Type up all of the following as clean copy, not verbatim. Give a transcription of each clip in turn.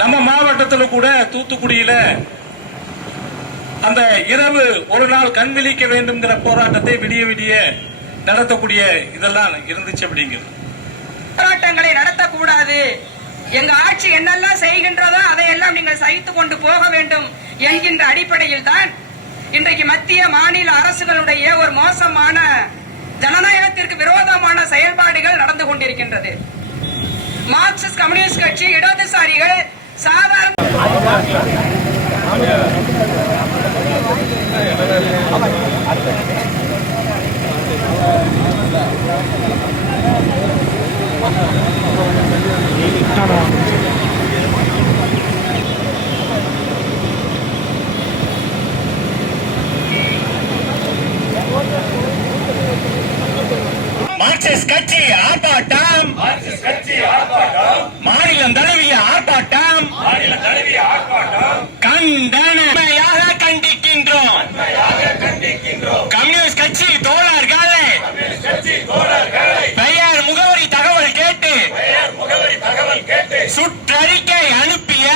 நம்ம மாவட்டத்தில் கூட தூத்துக்குடியில அந்த இரவு ஒரு நாள் கண் விழிக்க வேண்டும்ங்கிற போராட்டத்தை விடிய விடிய நடத்தக்கூடிய இதெல்லாம் இருந்துச்சு. அப்படிங்கிறது போராட்டங்களை நடத்தக்கூடாது, எங்க ஆட்சி என்னெல்லாம் செய்கின்றதோ அதையெல்லாம் நீங்கள் சகித்துக் கொண்டு போக வேண்டும் என்கின்ற அடிப்படையில் தான் இன்றைக்கு மத்திய மாநில அரசுகளுடைய ஒரு மோசமான ஜனநாயகத்திற்கு விரோதமான செயல்பாடுகள் நடந்து கொண்டிருக்கின்றது. மார்க்சிஸ்ட் கம்யூனிஸ்ட் கட்சி இடதுசாரிகள் சாதாரண மார்க்சிஸ்ட் கட்சி ஆர்ப்பாட்டம், மாநிலம் தழுவிய ஆர்ப்பாட்டம், கண்டனமாக கண்டிக்கின்றோம். கம்யூனிஸ்ட் கட்சி தோழர்களை பெயர் முகவரி தகவல் கேட்டு சுற்றறிக்கை அனுப்பிய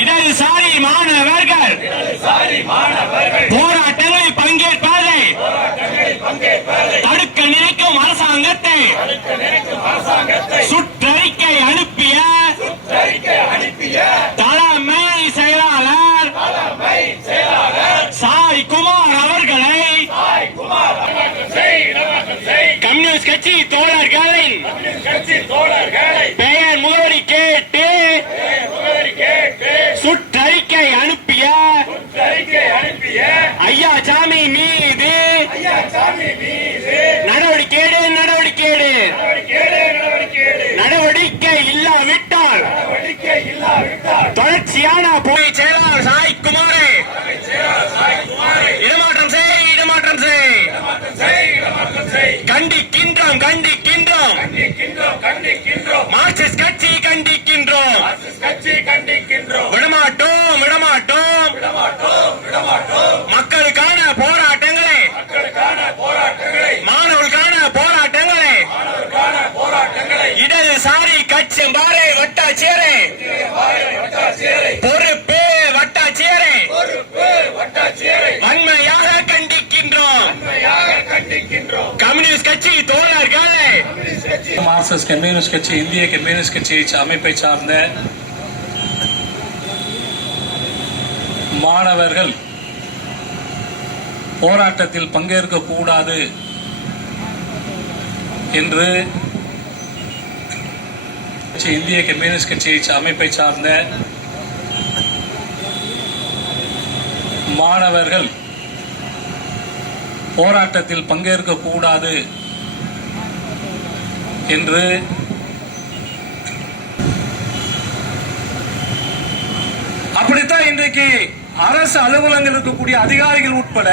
இடதுசாரி மாணவர்கள் போராட்டங்களில் பங்கேற்பதை தடுக்க நினைக்கும் அரசாங்கத்தை சுற்றறிக்கை அனுப்பிய தலைமை செயலாளர் சாய் குமார் அவர்களை கம்யூனிஸ்ட் கட்சி தோழர்களின் பெயர் முகவரி கேட்டு சுற்றறிக்கை அனுப்பிய ஐயா சாமி மீது நடவடிக்கை இல்லாவிட்டால் தொடர்ச்சியான செயலாளர் சாய் குமாரை இடமாற்றம் செய். கண்டிக்கின்றோம். மார்க்சிஸ்ட் கட்சி கண்டிக்கின்றோம். விடமாட்டோம். மக்களுக்கான போராட்டங்களை, மாணவர்களுக்கான போராட்டங்களை இடதுசாரி கட்சி பாரே வட்டாட்சியரே பொறுப்பு வட்டாட்சியரே வன்மையாக கண்டிக்கின்றோம். கம்யூனிஸ்ட் கட்சி தோழர்களை மார்க்சிஸ்ட் கம்யூனிஸ்ட் கட்சி இந்திய கம்யூனிஸ்ட் கட்சி அமைப்பை சார்ந்த மாணவர்கள் போராட்டத்தில் பங்கேற்க கூடாது என்று இந்திய கம்யூனிஸ்ட் கட்சி அமைப்பை சார்ந்த மாணவர்கள் போராட்டத்தில் பங்கேற்க கூடாது என்று அப்படித்தான் இன்றைக்கு அரசு அலுவலகங்கள் இருக்கக்கூடிய அதிகாரிகள் உட்பட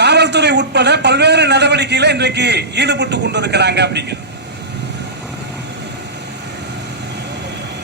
காவல்துறை உட்பட பல்வேறு நடவடிக்கைகளை இன்றைக்கு ஈடுபட்டு கொண்டிருக்கிறாங்க. அப்படிங்கிறது